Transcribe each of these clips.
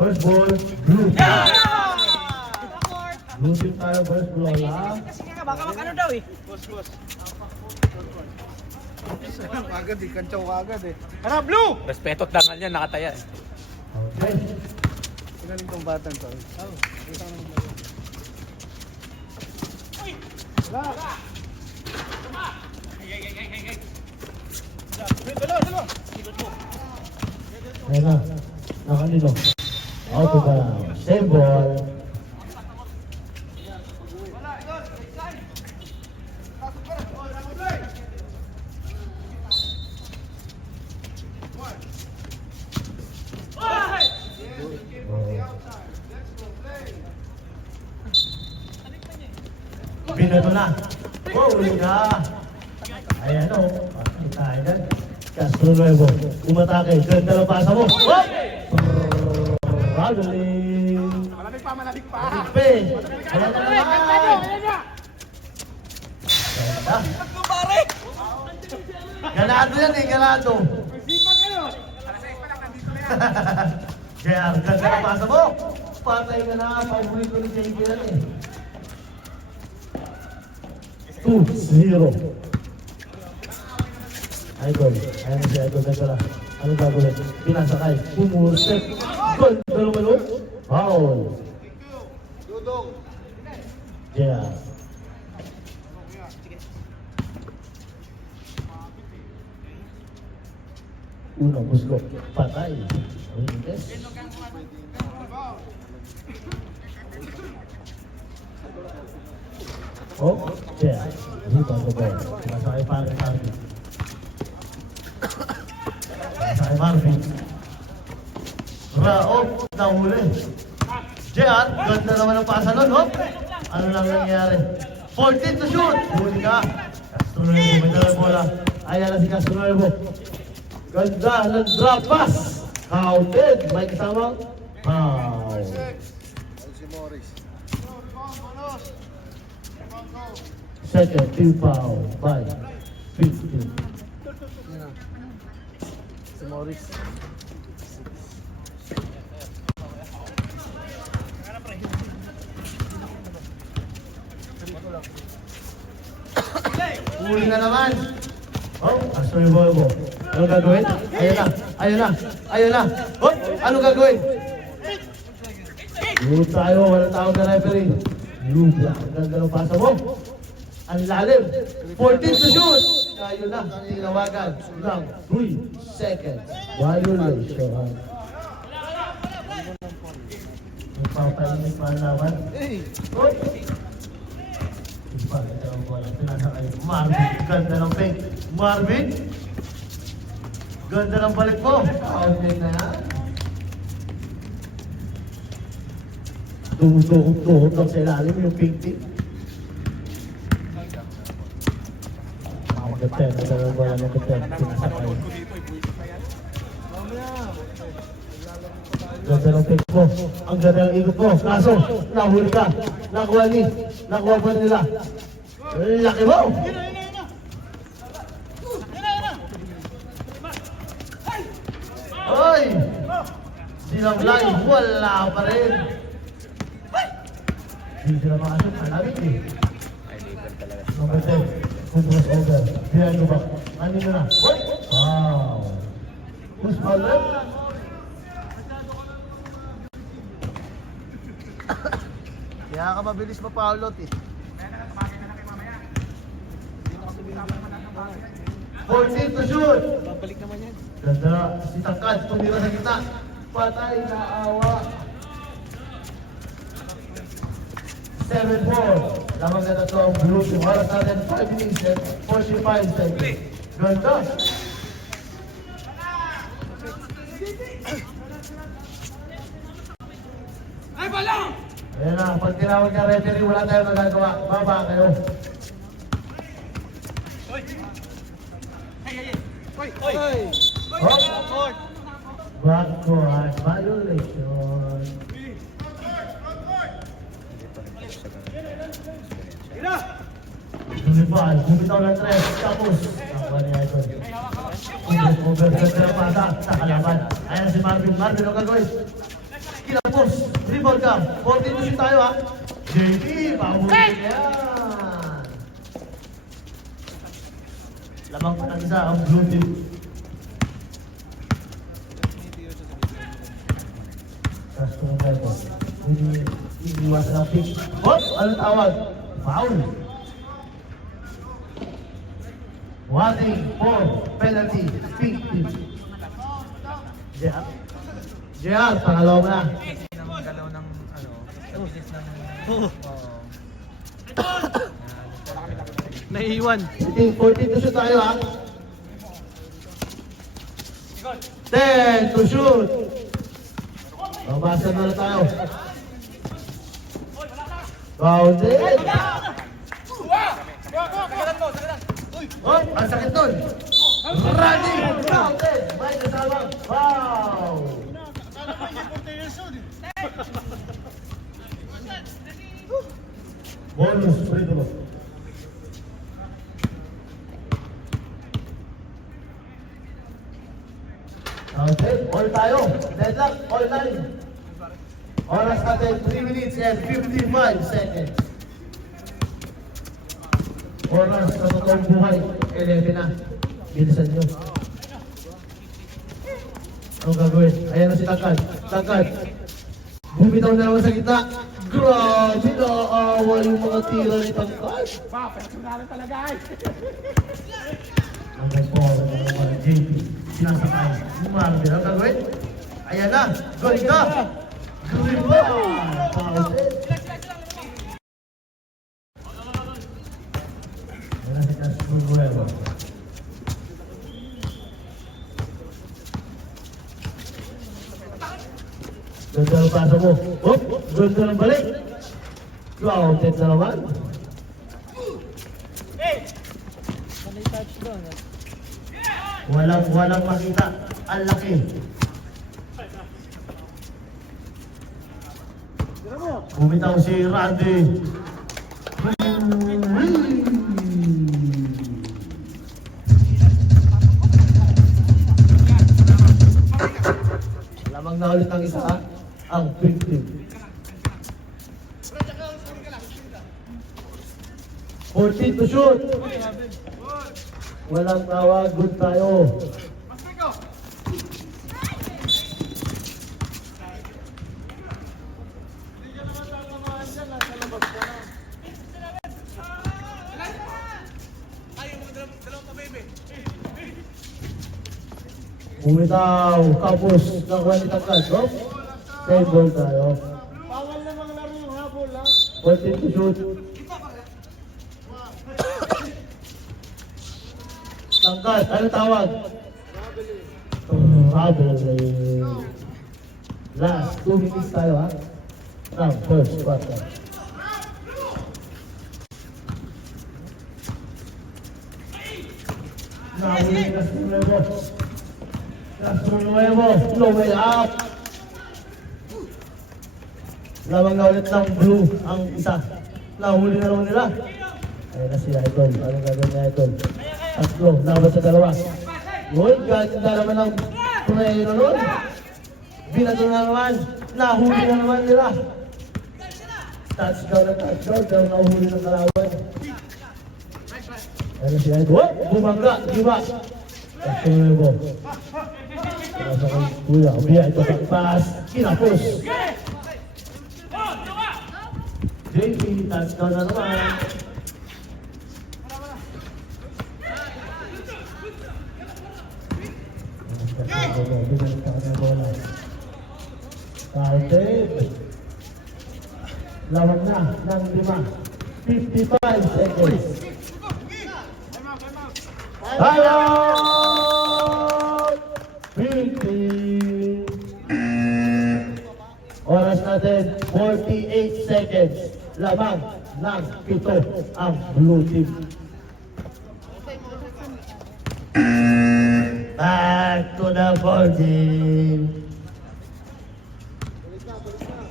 First ball, blue. Blue team tayo, first ball. Sige ka, baka makano daw eh. Boss. Agad eh, kantsaw ka agad eh. Tara, blue! Respeto at dangal niya, nakataya. Okay. Sinaling tong batang to. Wala. Ayan na. Nakanino. Out of the same ball. Binato na. Oh, ka. Ayan o. Kita ayan. Castro Nuevo. Umatake. Ganda ng pasa mo. Oh! Rattling. Malamig pa. Ayan na naman. Ganda. Ganado yan eh. Ganado. Kaya ganda ng pasa mo. Patay ka na. Paborito ni JP yan eh. 2-0. Idol. Ayan si Idol Nagala. Ano gagawin? Pinasakay. Pumusik. Gol. Dalo-malo. Foul. Dudong. Yeah. Uno, Busco. Patay. Windes. Oh, yeah. Rebound the ball. Pinasakay pa rin Marvin. Pinasakay Marvin. Raop, nahuli. JR, ganda naman ang pasa nun, oh. Ano lang nangyari? 14 to shoot. Huli ka. Castro Nuevo, may dalang bola. Ayan na si Castro Nuevo. Ganda ng drop pass. Counted. May kasamang foul. Si Morris. Second team foul by 15. Si Morris. Huli na naman. Oh, Castro Nuevo. Ano gagawin? Ayun na. Oh, ano gagawin? Loop tayo, walang tawag na referee. Loop lang. Ganda ng pasa mo. Ang lalim. 14 to shoot. Ayun na. Tinawagan. Lang. 3 seconds. Violation. Nagpapalinis pa naman. Oh. Ipaganda ang bola. Pinasakay. Marvin. Ganda ng pink. Marvin. Ganda ng balik mo. Outlet na yan. Tuhod lang sa ilalim yung pink team. Maganda. Ganda ng bola ng kapten. Pinasakay. Ganda ng pink mo. Ang ganda ng ikot mo. Kaso, nahuli ka. Nakuha ba nila? Laki mo! Hoy! Silang live, wala pa rin. Hindi sila makasok, malamig eh. Number 10, Kudros over. Behind the back. Ano na? Wow! Who's ball left? Kaya ka mabilis mapaulot eh. 14 to shoot! Babalik naman yan. Ganda, si Tangkad, tumira sa gitna. Patay na awa. 7-4. Lamang na ito ang blue team. Oras natin 5 minutes and 45 seconds. Ganda. Ay, bala! Ayan na, pag tinawag ka referee, wala tayong magagawa. Baba kayo. Oh! Backcourt violation. Lumipad, bumitaw ng tres, tapos nakuha niya ito. Over sa pata sa kalaban. Ayan si Marvin. Marvin, ang gagawin? Kinapos. Rebound ka. 14 to shoot tayo ha. JP, pabuhin yan. Lamang pa ng isa ang blue team. Castro Nuevo. Iniiwasan ang pick. Hop! Anong tawag? Foul. Warning for penalty. Pink team. JR, pangalawa mo na. Ng galaw ng business ng Naiiwan. 14 to shoot tayo ha. 10 to shoot. Mabasa na tayo. Bounded. Oh, ang sakit doon. Rani. Bounded. May kasama. Wow. Bonus free throw. Okay, all tayo. Deadlock, all time. Oras natin, 3 minutes and 55 seconds. Oras sa totoong buhay, 11 na. Bilisan nyo. Anong gagawin? Ayan na si Tangkad. Tangkad. Bumitaw na naman sa gitna. Grabe, naawa yung mga tira ni Tangkad. Ang nagporo ng mga JP. Sinasakay. Marami ang gagawin. Ayan na. Goal ka. Goal ka. Pausin. Ayan na si Castro Nuevo. Ganda ang pasa mo. Oh, ganda ng balik. Grounded na naman. Sanay touchdown. Walang makita. Ang laki. Bumitaw si Randy. Lamang na ulit ang isa, ang victim. 14 to shoot. Walang tawag, good tayo. Bumitaw, tapos nakuha ni Tangkad, no? Save ball tayo. Bawal namang laro yung habol, ha? 14 to shoot. Tangkad, ano tawag? Habol. Last 2 minutes tayo, ha? Now, first quarter. Nahuli ni Castro Nuevo. Castro Nuevo, low way up. Lamang na ulit ng blue ang isa. Nahuli na naman nila. Ayun na si Idol. Anong gagawin ni Idol? Tatlo, laban sa dalawa. Uy, ganda naman ng Pumero nun. Binato na naman. Nahuli na naman nila. Touchdown na touchdown. Pero nahuli ng kalawan. Ayun na si Idol. Oh, bumangga. Diba? Castro Nuevo. Kaya sa kay Kuya. Ubiya ito pagpas. Kinapos. JP, touchdown na naman. Counted. Lawan na ng 5. 55 seconds. Hello! 50. Oras natin, 48 seconds. Lamang ng 7 ang blue team. Back to the 14.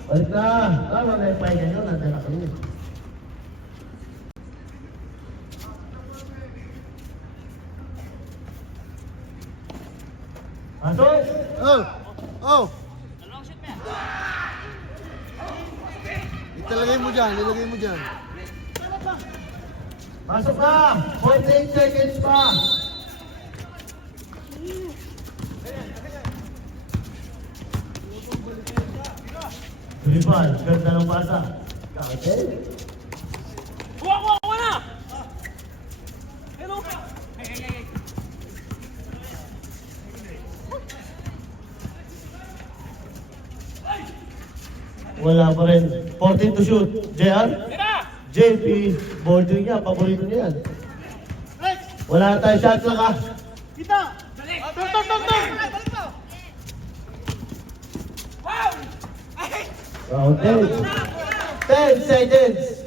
Balik na. Tama na yung pahinga nyo. Nandun na kayo. Pasok! Oh! Oh! Lalagay mo dyan, lalagay mo dyan. Pasok na! 48 seconds pa! Tulipal, ganda ng pasa. Okay. Wala pa rin. 14 to shoot. JR? JP, boarding niya. Paborito niya yan. Wala na tayo shot lang ah. Kita! Round 10. 10 seconds.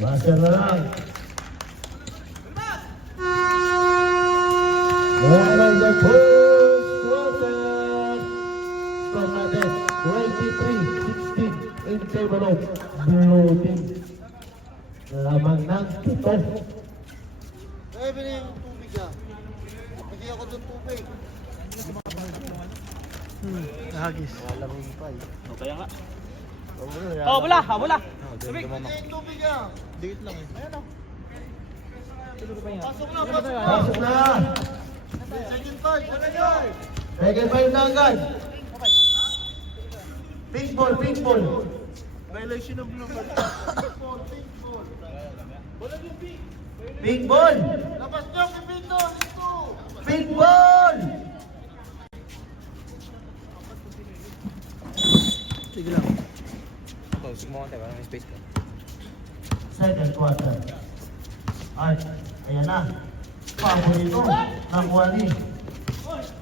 Master na lang. Wala na first quarter. Score natin 23-16 in favor of Blue Team. Lamang ng 7. Eh, binigay yung tubig ah. Bigyan ako doon tubig. Nahagis. Wala mo pa eh. Kaya nga. Oh, bola! Bola! Bigyan yung tubig ah. Dikit lang eh. Ayan ah. Pasok na, pasok na. Pasok na. Second fight, second fight. Second five na agad. Pink ball, pink ball. Violation of blue ball. Pink ball, pink ball. Wala yung pink. Pink ball. Labas niyo, Pipito, dito. Pink ball. Sige lang. Sige mo konti, parang may space ka. Second quarter. Art, ayan na. Paborito. Nakuha ni.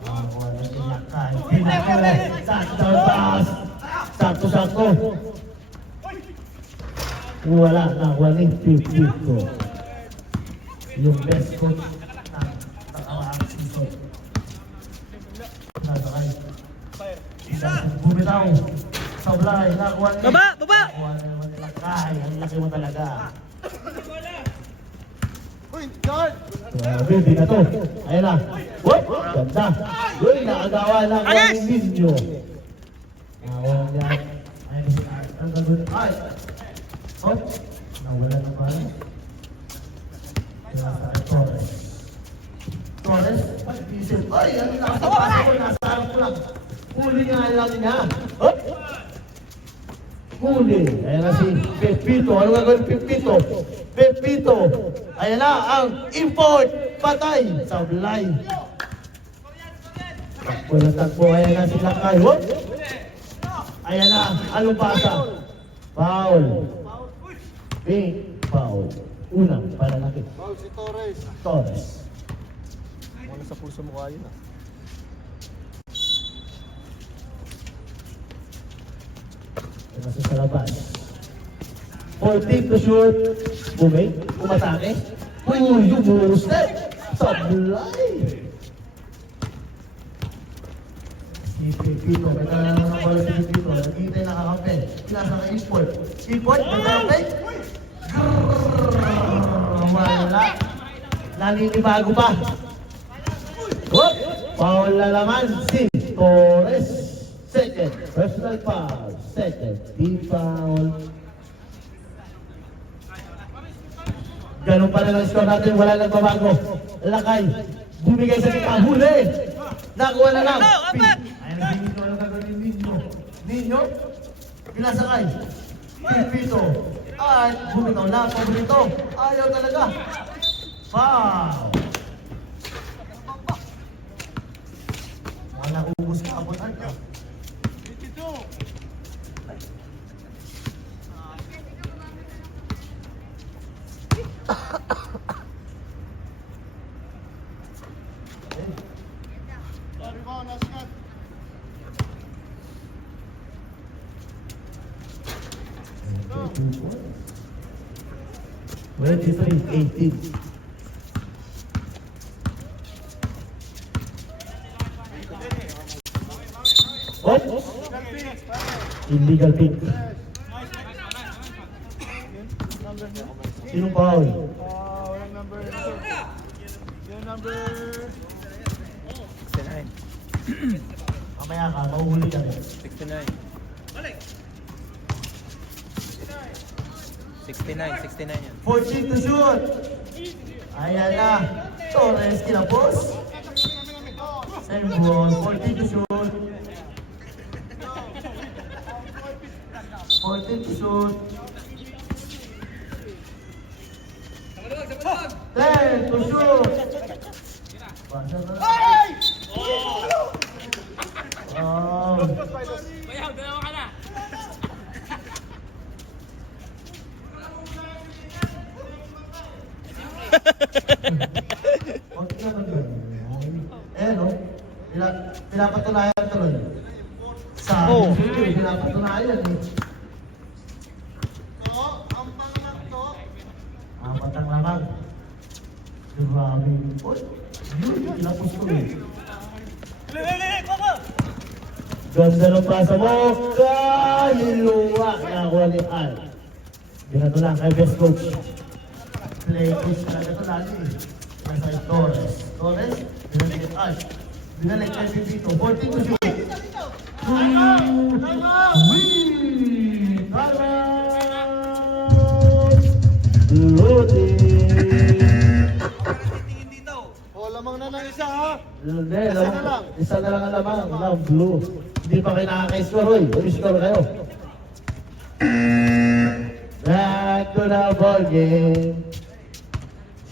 Nakuha na si Lakay. Pinakala. Touchdown pass. Sakto-sakto. Wala. Nakuha ni Pipito. Yung best coach ng nakawang season. Nasakay. Bumitaw. Sablay. Nakuha ni. Baba! Baba! Nakuha na naman ni Lakay. Ang laki mo talaga. Uy, guard! Grabe, di na to. Ayun na. Whoop! Ganda. Uy, nakagawa ng ang ninyo. Nawala niya. Ayun, ang gagawin. Ay! Oh! Nawala na ba? Torres. Torres? Pag-isip. Ay! Ang nakasapasok ko. Nasa harap ko lang. Huli nga lang niya. Hop! Huli. Ayan na si Pepito. Ano gagawin Pepito? Pepito. Ayan na ang import. Patay. Sablay. Takbo na takbo. Ayan na si Lakay. Whoop! Ayan na. Anong pasa? Foul. Pink. Foul. Unang pananakit. Paul, si Torres. Torres. Wala sa pulso mukha yun ah. Nasa sa labas. 14 to shoot. Bumay. Umatake. Uy, step. Sablay. Si Pepito. May talaga ng bola si Pepito. Nagkitay nakakampi. Nasa ka import. Import. Nagkakampay. Wala. Naninibago pa. Whoop! Foul na naman si Torres. Second. Personal foul. Second. Team foul. Ganun pa rin ang score natin. Wala nang babago. Lakay. Bumigay sa kita. Huli. Nakuha na lang. Ay, naging ano gagawin ninyo? Ninyo? Pinasakay. Pipito. At bumitaw na. Paborito. Ayaw talaga. Foul. Mga nakubos ka abot ka. Sorry mo, nasikat. Three, 18. Oh! Illegal pick. Sinong foul? Walang number. Yun number... 69. Mamaya ka, mahuhuli ka rin. 69. 69 yan. 14 to shoot. Ayan na. Torres kinapos. Same ball. 14 to shoot. 14 to shoot. 10 to shoot. Basa ka na. Oh. Huwag ka naman ganun. Eh, no? Pinapatunayan tuloy. Sa Oh. video, pinapatunayan eh. Ang pangatlo. Apat ang lamang. Grabe. Uy, yun, pinapos ko eh. Ganda ng pasa mo. Kaliluwa. Nakakuha ni Al. Ginato lang kay best coach. Play coach talaga ito lagi eh. Nasa Torres. Torres, binalik kay Al. Binalik kay Pipito. 14 to shoot. Wee! Carlos! Loading! O, lamang na ng isa ha. Hindi, isa na lang ang lamang ng blue. Hindi pa kayo nakaka-score, Roy. Score kayo. Back to the ball game.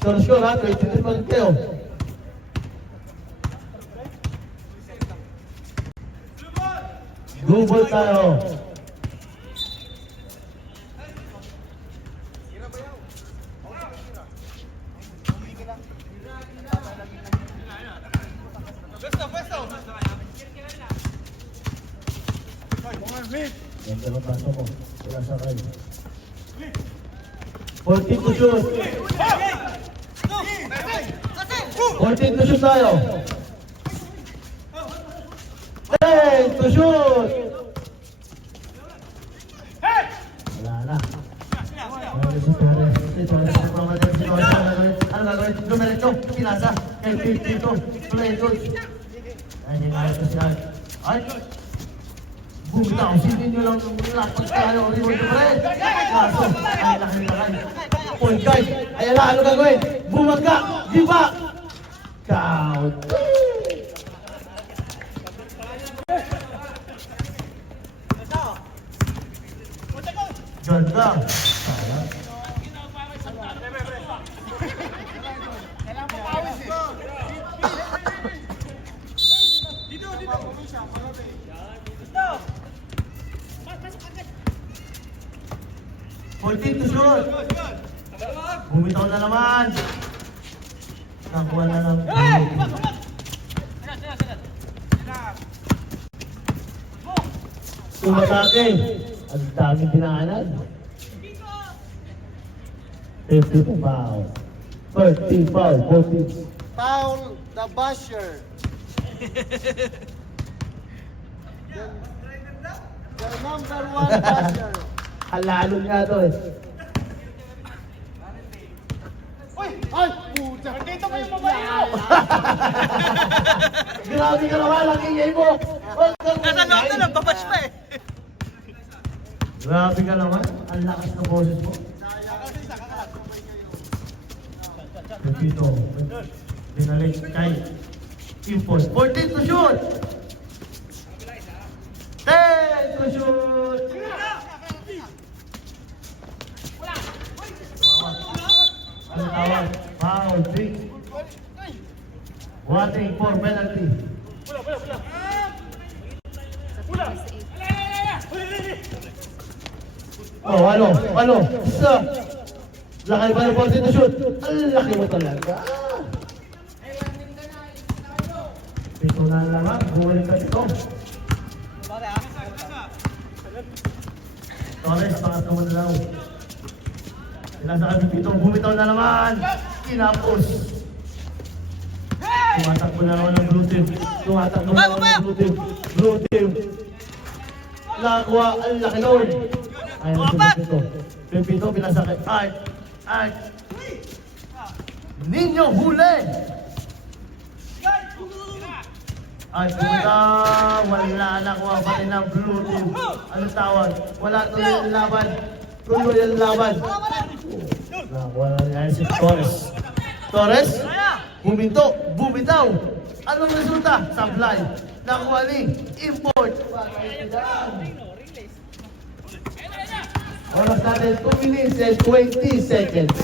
Score ha, 23 pa rin kayo. Double tayo. Ganda ng paso mo. Wala sa kayo. 14 to shoot. 14 to shoot tayo. 10 to shoot. Wala na. Ano gagawin? Dumiretso. Pinasa. Kay Pipito. Play coach. Ay, hindi nga ito siya. Ay! Bumitaw, sinin nyo lang lapag tayo, reward to red. Kaso, ay laki-lakay. Point guard, ayan na, ano gagawin? Bumagak, give up. Count. Ganda. Sayang. To shoot. Bumitaw na naman. Nakuha na lang. Sumatake. Ang daming dinaanan. 50 foul. 30 foul. 40. Foul the basher. The number one basher. Halalo nga to eh. Ay, puta. Dito kayo mabayo. Grabe ka naman, ang ingay mo. Nasa loob na lang, babash pa eh. Grabe ka naman, ang lakas ng boses mo. Pepito, binalik kay Impos. 14 to shoot! 10 to shoot! Ano tawag? Foul, big. Watering for penalty. Oh, ano? Isa. Laki ba ng 14 to shoot? Ang laki mo talaga. Pito na naman, buwalik ka dito. Torres, pangatlo mo na lang. Sila sa kami dito, bumitaw na naman. Kinapos. Tumatakbo na naman ng blue team. Tumatakbo na naman ng blue team. Blue team. Nakakuha, ang laki noon. Ayan si Pepito. Pepito, pinasa kay Art. Ninyo huli. At pumunta, wala nakuha pa rin ng blue team. Anong tawag? Wala tuloy ang laban. Tuloy ang laban. Nakuha na niya si Torres. Torres, huminto, bumitaw. Anong resulta? Sablay. Nakuha ni Import. Oras natin 2 minutes and 20 seconds.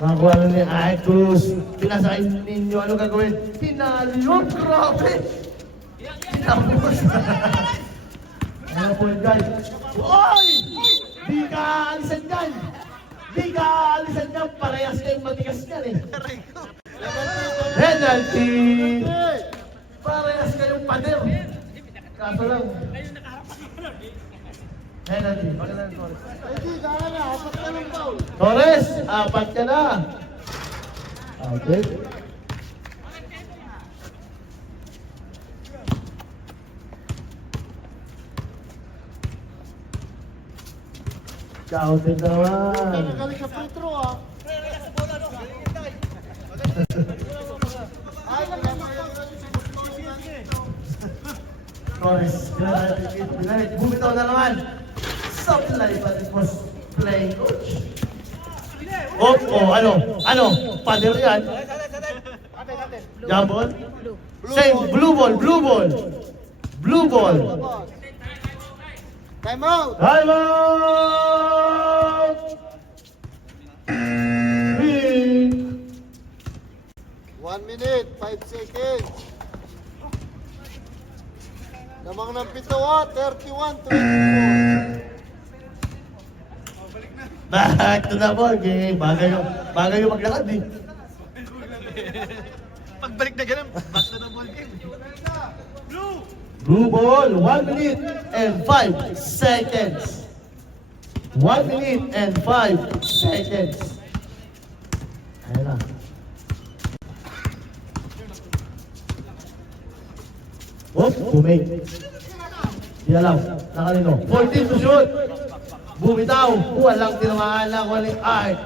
Nakuha na ni Ay Cruz. Pinasakay ninyo. Ano gagawin? Pinalo. Grabe. Pinapos. Ano po yun, guys? Oy! Di ka alisan dyan. Di ka alisan dyan. Parehas kayong matigas dyan eh. Penalty. Parehas kayong pader. Kaso lang. Penalty. Hindi, kaya na. Apat na lang foul. Torres, 4 ka na. Okay. Counting naman. Galing sa free throw ah. Ay, Torres, pinalik. Bumitaw na naman. Supply, but it was playing coach. Ano? Pader yan. Jambon? Same, blue ball. Blue ball. time out. Time out! Ring. 1 minute, 5 seconds. Lamang ng pito 31-24. Back to the ball game. Bagay yung maglakad eh. Pagbalik na ganun, back na ng ball game. Blue ball, 1 minute and 5 seconds. 1 minute and 5 seconds. Ayan na. Oh, bumig. Di alam. Nakalino. 14 to shoot. Bumitaw. Walang tinamaan lang. Walang art.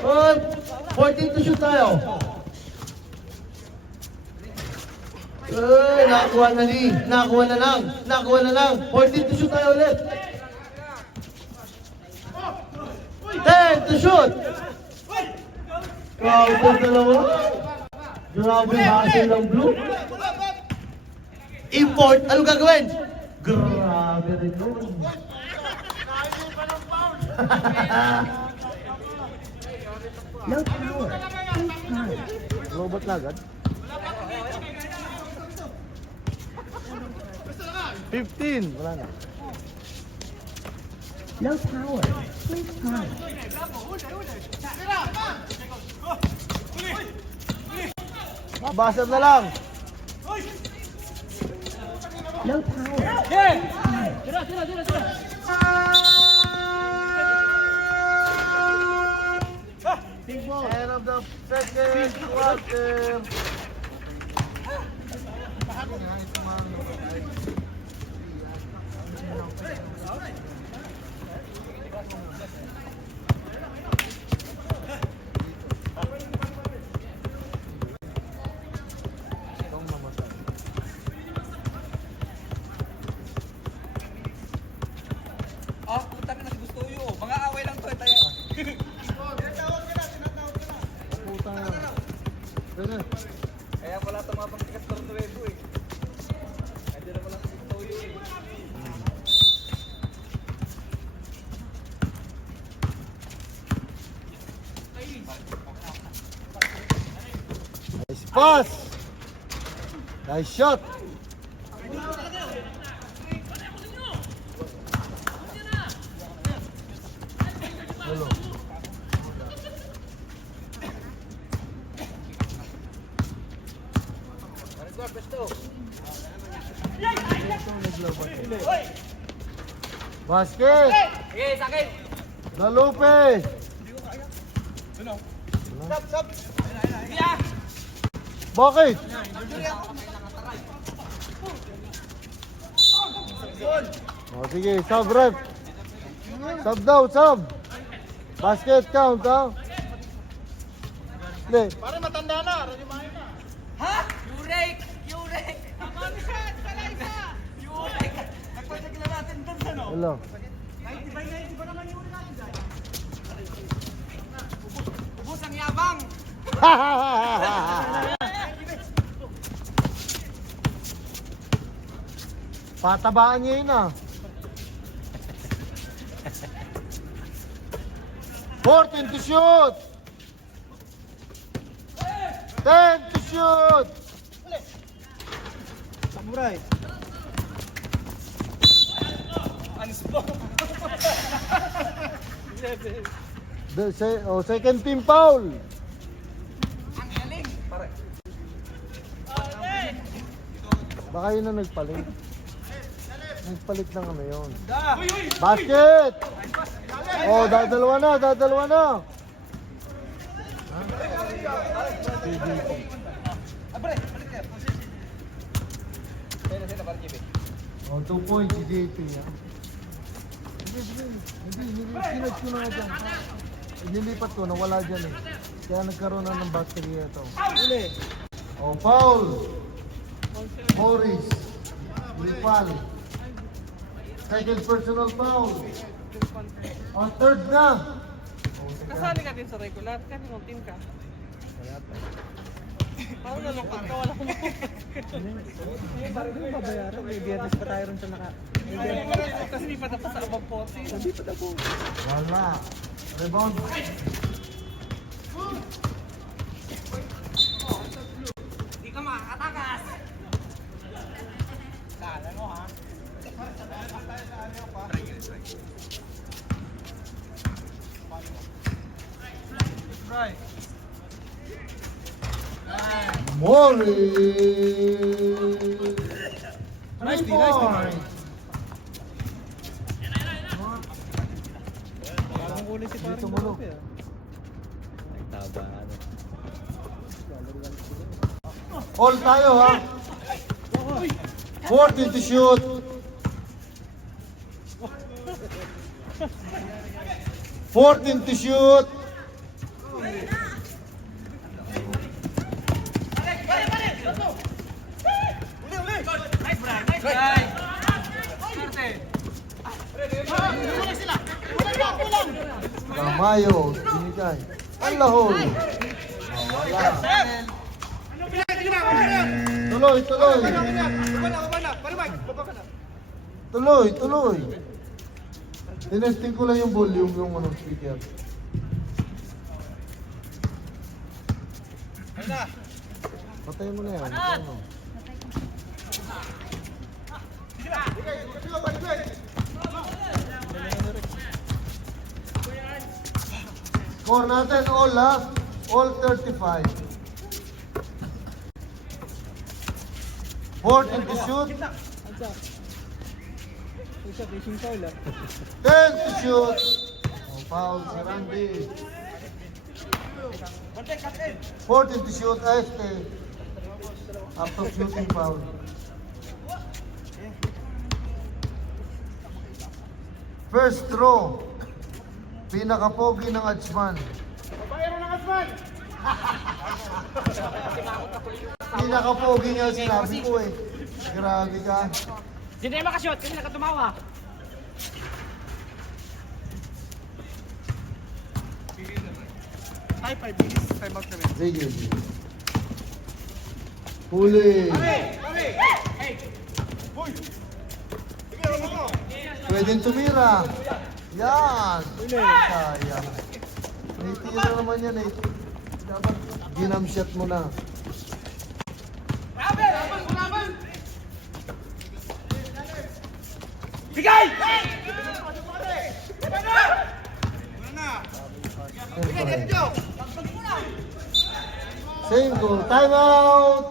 Oh, 14 to shoot tayo. Nakakuha na ni. Nakakuha na lang. 14 to shoot tayo ulit. 10 to shoot. Counter dalawa. Grabe hasil ng blue. Import. Anong gagawin? Grabe rin yun. No power. Please time. Robot na agad. 15. Wala na. No power. Please time. Mabasag na lang. No power. End of the second quarter. Ah, puta ka na si Gusto yun. Mga away lang to. Tayo. Puta na. Pwede. Kaya wala itong mga pagkikas tortuedo eh. Kaya na wala si Gusto yun eh. Nice pass. Nice shot. Hello. Basket. Sige, sakit. Dalupe. Stop. Iya. Bakit? Oh, sige, sub rep. Sub daw, sub. Basket count, ha? Hindi. Pare matanda na, ready main na. Ha? Yurek! Yurek! Tama na siya! Wala isa! Yurek! Nagpasagila natin doon sa no? Hello. 90 by 90 ba naman yurek natin dahil? Ubus ang yabang! Patabaan niya yun ah. 14 to shoot! 10 to shoot! Samurai. Second team foul! Ang galing! Pare. Baka yun na nagpalit. Nagpalit ng ano yun. Uy! Uy! Basket! Oh, dadalawa na, dadalawa na. Pare, balik ka. Sino pare Kibi? Oh, 2 points si JP. Hindi, sinag ko na nga dyan. Nilipat ko, nawala dyan eh. Kaya nagkaroon na ng basket ito. Uli. Oh, foul! Morris. Lipal. Second personal foul. Oh, third na. Oh, Kasali ka din sa regular, kasi kung team ka. Parang nalungkot ka, wala kang Babayaran, may biyernes pa tayo rin sa naka. Kasi hindi pa tapos sa above 40. Hindi pa na po. Wala. Rebound. Hindi ka makakatakas. Kala mo ha? Right. Morris. Nice, 3 nice, points. Parang kunin si Dito mo, no? All tayo ha. 14 to shoot. 14 to shoot. Nice, Brian! Nice, Brian! Kamayo, binigay. Ang lahol. Tuloy, tuloy. Tuloy, tuloy. Tinesting ko lang yung volume yung speaker. Patay mo na yan. Ano? Score natin all ha. All 35. 14 to shoot. 10 to shoot. Oh, foul si Randy. 14 to shoot. ST. After shooting foul. First throw. Pinaka-pogi ng Adsman. Pinaka-pogi nga sinabi ko eh. Grabe ka. Hindi na makashoot, kasi nakatumawa. High 5 minutes, time out kami. Sige, sige. Huli. Pwedeng tumira. Yan. Sayang. May tira naman yan eh. Dapat ginamshot mo na. Bigay! Same goal. Time out!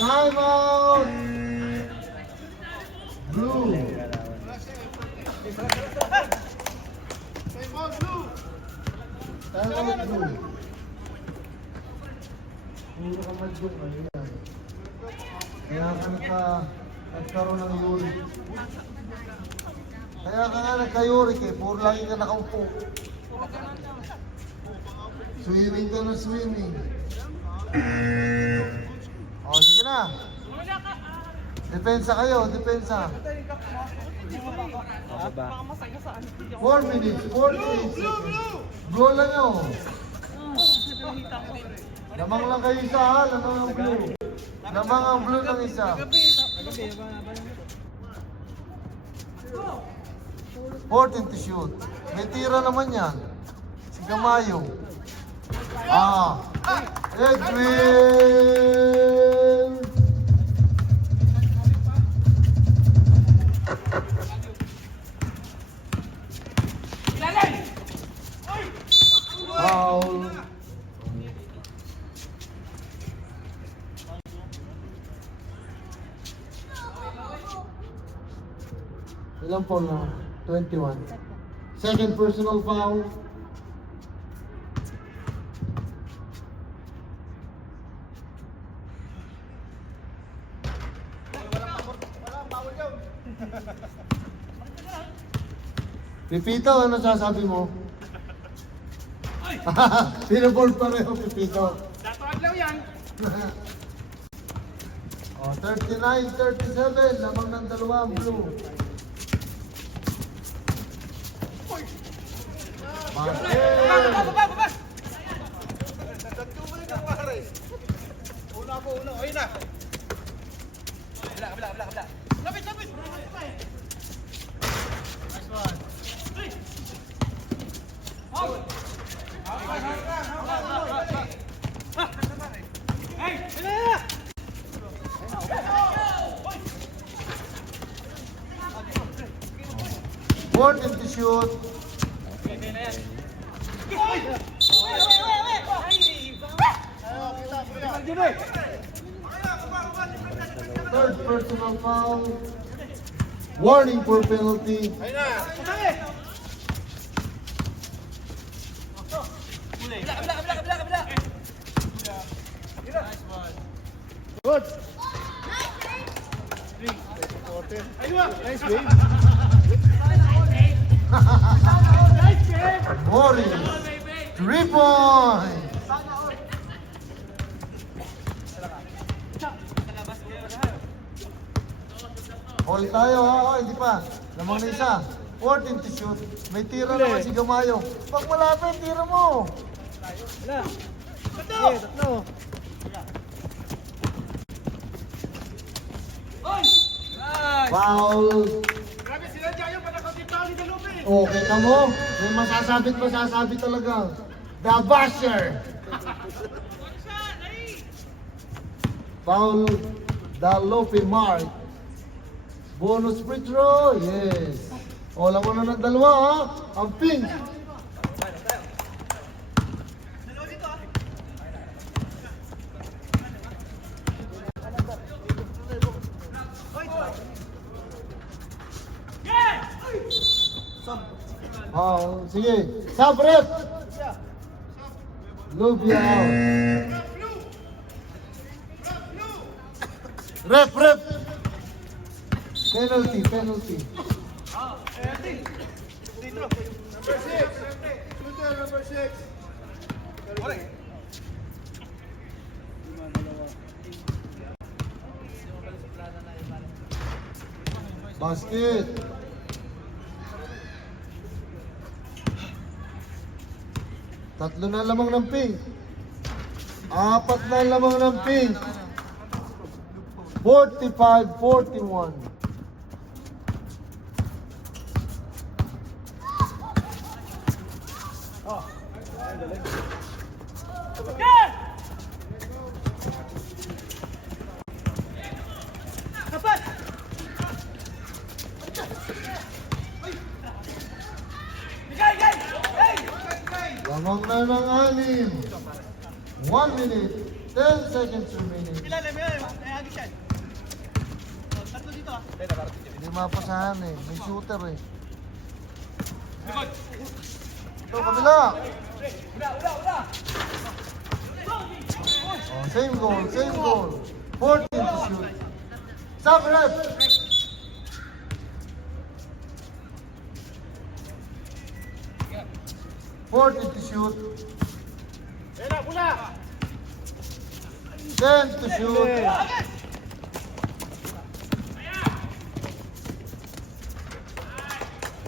Time out! Blue. Time out blue. Puro ka mag-book. Ayan. Kaya ka nagkaroon ng uric. Kaya ka nga nagka-uric eh. Puro lagi ka nakaupo. Swimming ka na swimming. O, sige na. Depensa kayo, depensa. 4 minutes, 48 seconds. Blow lang yun. Lamang lang kayo isa ha, lamang ang blue. Lamang ang blue ng isa. 14 to shoot. May tira naman yan. Si Gamayo. Edwin! Foul. Ilang foul na? 21. Second personal foul. Pipito, ano sasabi mo? Pinaball pareho, Pipito. Tatawag lang yan. Oh, 39-37, lamang ng dalawa, blue. Basket! Baba! Una ako, una. Ayun na. Kabila. Lapit! Nice one. Board him to shoot. Third personal foul. Warning for penalty. Ayun na. Kabila! Good. Warriors. 3 points. All tayo ha, hindi pa. Lamang na isa. 14 to shoot. May tira naman si Gamayo. Pag malapit, tira mo. Foul. Grabe sila dyan yung pagkakotito ni Dalupi. Okay ka mo? May masasabi talaga. The Basher. Foul. Dalupi Mark. Bonus free throw. Yes. O, laman na ng dalawa ha. Ang pink. Oh, sige. Sub rep. Lubia out. Rep. Penalty. Number 6. Shooter, number 6. Basket. Tatlo na lamang ng pink. 4 na lamang ng pink. 45-41. Lamang na ng 6. 1 minute, 10 seconds remaining. Kilala mo yun, may agis yan. Tatlo dito ah. Hindi mapasahan eh. May shooter eh. Ito, kabila. Oh, same goal. 14 to shoot. Sub rep. To shoot. 10 to shoot.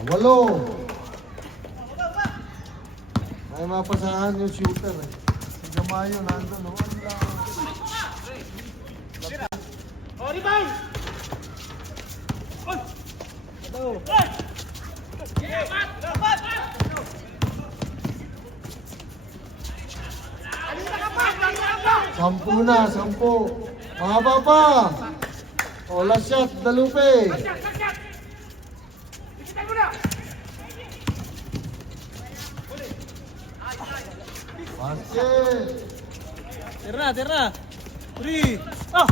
Walo. Ay mapasahan yung shooter eh. Si Gamayo nandun. Oh, Sampu na, 10. Mahaba pa. O, last shot, Dalupe. Basket. Tira. 3. Ah!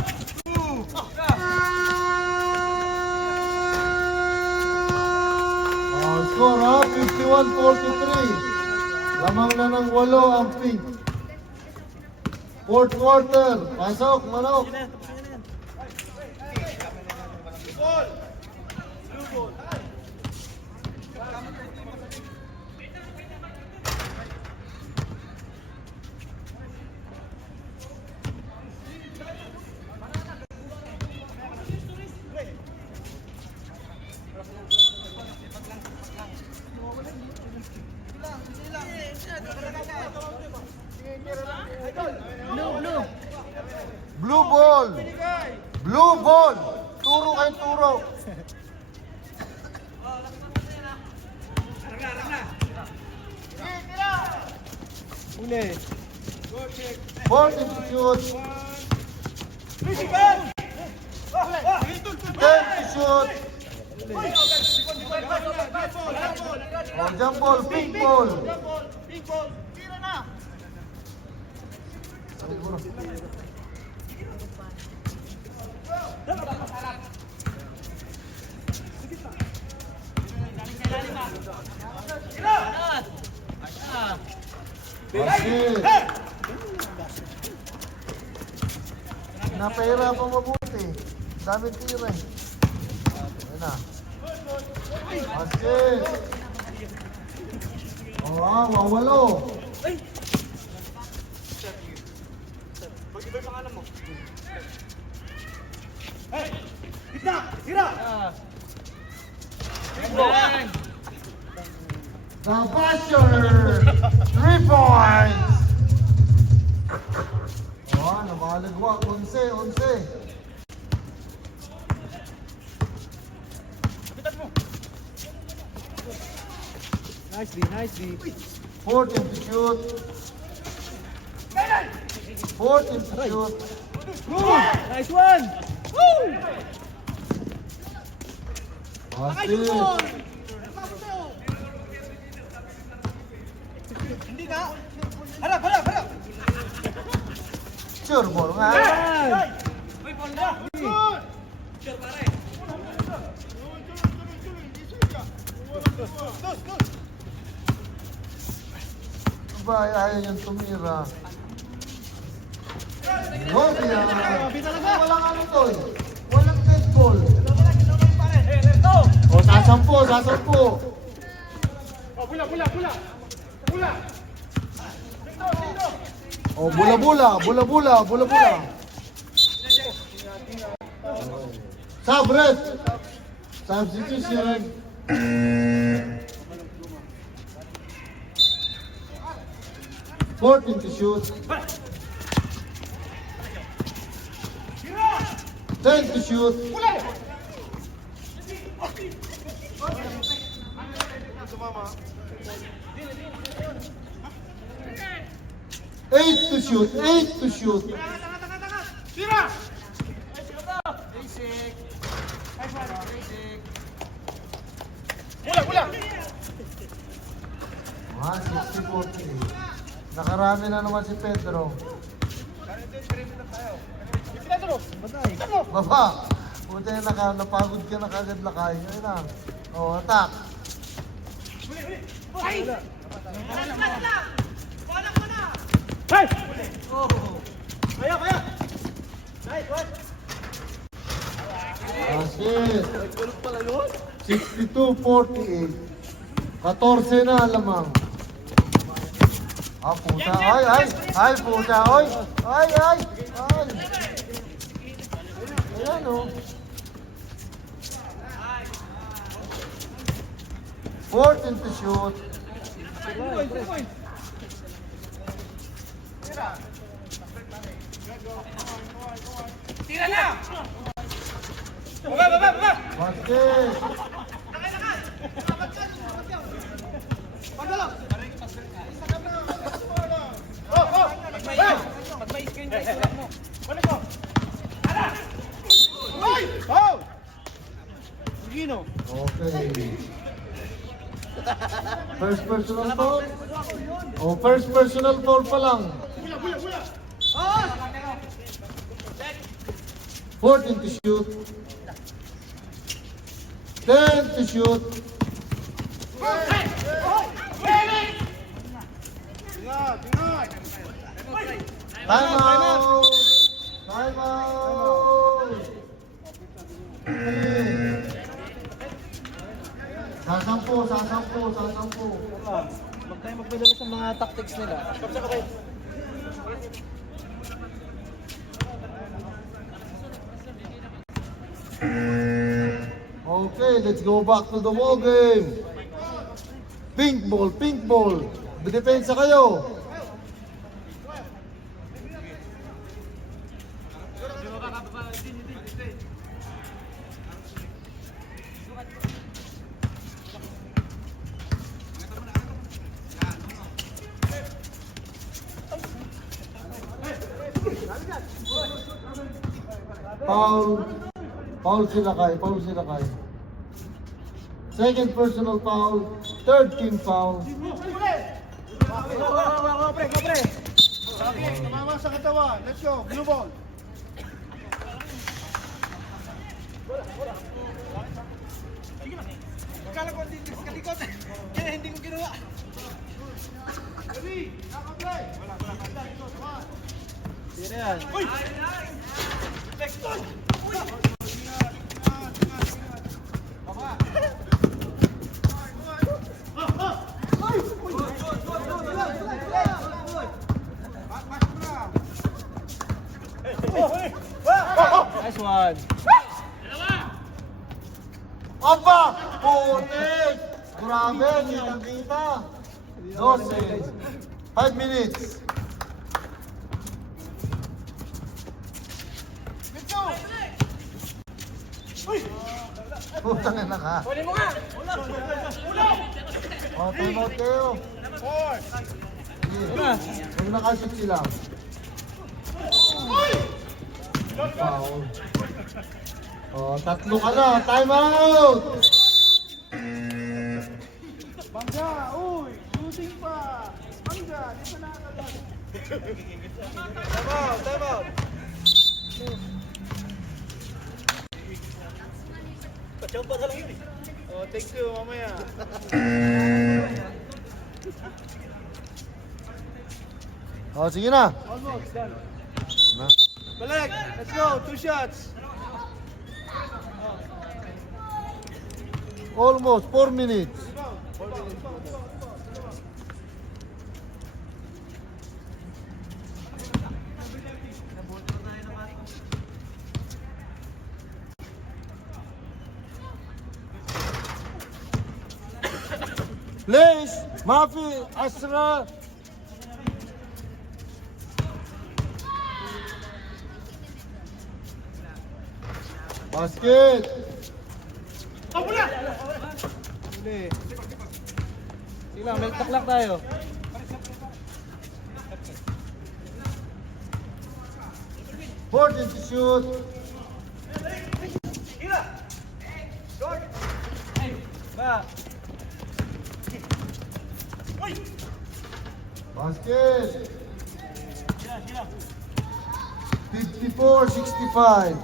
Score ha, 51-43. Lamang na ng 8 ang Pink. Fourth quarter. Pasok, Manok. Blue ball. Blue ball. Turo kayo, turo. Uli. 14 to shoot. 10 to shoot. Oh, jump ball, pink ball. Basket. Napahira pa mabuti. Dami tira eh. Ayan na. Basket. Oh, mawalo. The Basher! 3 points! Oh, namalagwa. 11. Nicely. 14 to shoot. 14 to shoot. Nice one! Basket. Sure ball nga. Ba, ayaw yung tumira. Wag yan. Walang ano to eh. Walang dead ball. O, sasampo. O, bula-bula. Sabret. Substitution. Fourteen to shoot. 10 to shoot. Eight to shoot. Ah, 60-40. Nakarami na naman si Pedro. Baba. Buti na napagod ka na kagad lakay. Ayun na. Oh, attack. Basket. 62-48. 14 na lamang. Ah, puta. Ay, puta. Ay. Ayan, oh. 14 to shoot. Tira na! Baba! Basket. Pag may screen guys, tulak mo. Okay. First personal foul. Oh, first personal foul pa lang. 14 to shoot. 10 to shoot. Time out! Time out! Sasampo. Huwag tayo magpadala sa mga tactics nila. Okay, let's go back to the ball game. Pink ball. Depensa kayo. Foul sila kay. Second personal foul, third team foul. Tumama sa katawan. Let's go. Blue ball. Akala ko hindi sa likod. Kaya hindi ko ginawa. Sino yan? Nice one. Aba! Putik! Grabe, kitang-kita. 12. 5 minutes. Puta na ka. Kunin mo nga! O, time out kayo. Sige. Huwag nakashoot sila. Foul. O, tatlo ka na. Time out! Bangga! Uy! Shooting pa! Bangga! Di pa nakakagad. Time out! Pachamba ka lang yun eh. Oh, take two, mamaya. O, sige na. Almost done. Na. Balik! Let's go! 2 shots! Almost 4 minutes. Lace, Mafi, Asra. Basket. Hindi. Sige lang, may taklak tayo. Fourteen to shoot. Ba! Basket. 54-65.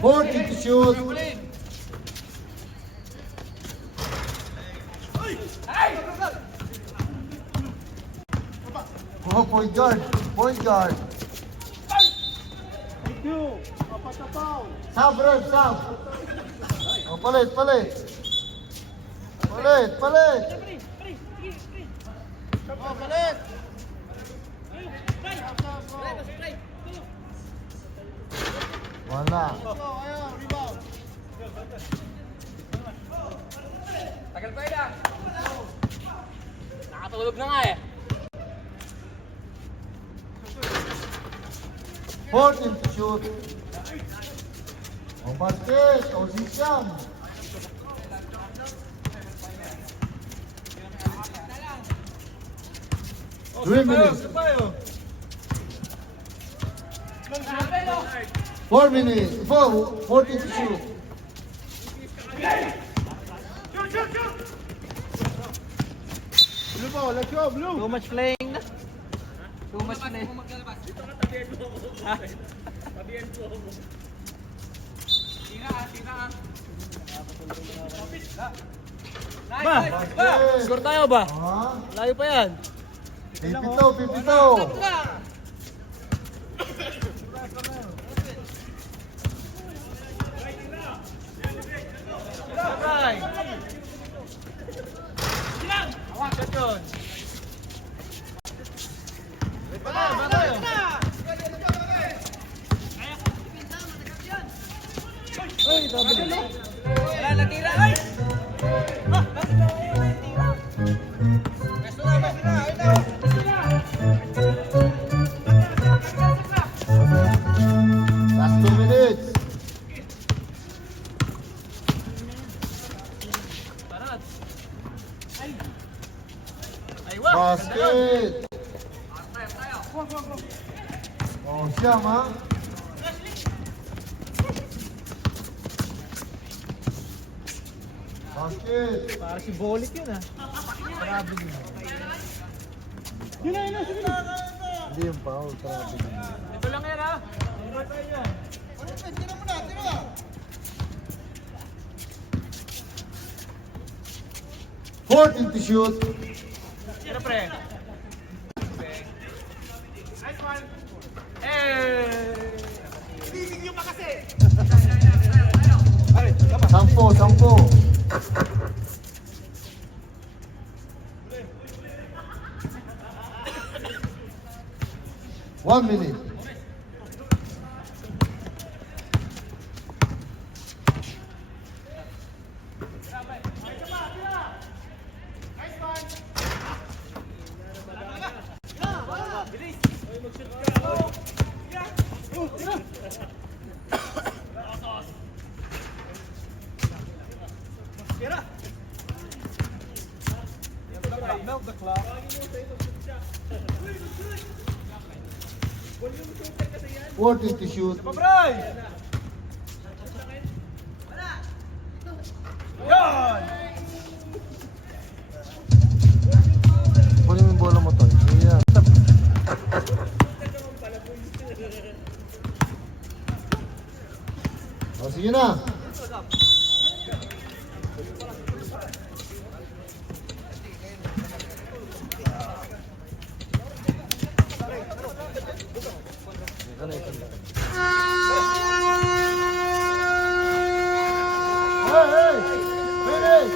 Fourteen to shoot. Oh, point guard. Two! Sub, Red, sub. O, palit. Palit. Wala. Tagal pa yun ah. Nakatulog na nga eh. 14 to shoot. O, basket. O, Siyam. Three minutes. 4 minutes. 14 to shoot. Too much playing na. Too much playing. Basket. Score tayo ba? Ha? Layo pa yan. Pipito. Right. Shot yun. Wala, natira. Last 2 minutes. Basket. Oh, Siyam, ha? Basket. Para si Bolik yun ah. Hindi yung foul. Grabe. Ito lang yan ah. 14 to shoot. Tira pre. Eh. Sampo. 1 minute. Milk the clock. 14 to shoot. Pabray! Yan! Kunin mo yung bola mo to. Ayan. O, sige na. Hey! Finish!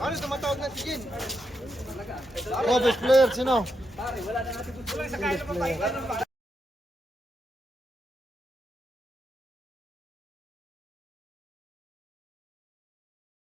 Ano tumatawag na si Jin? Oh, best player, sino? Pare, wala na natin gusto. Sa kaya naman pa.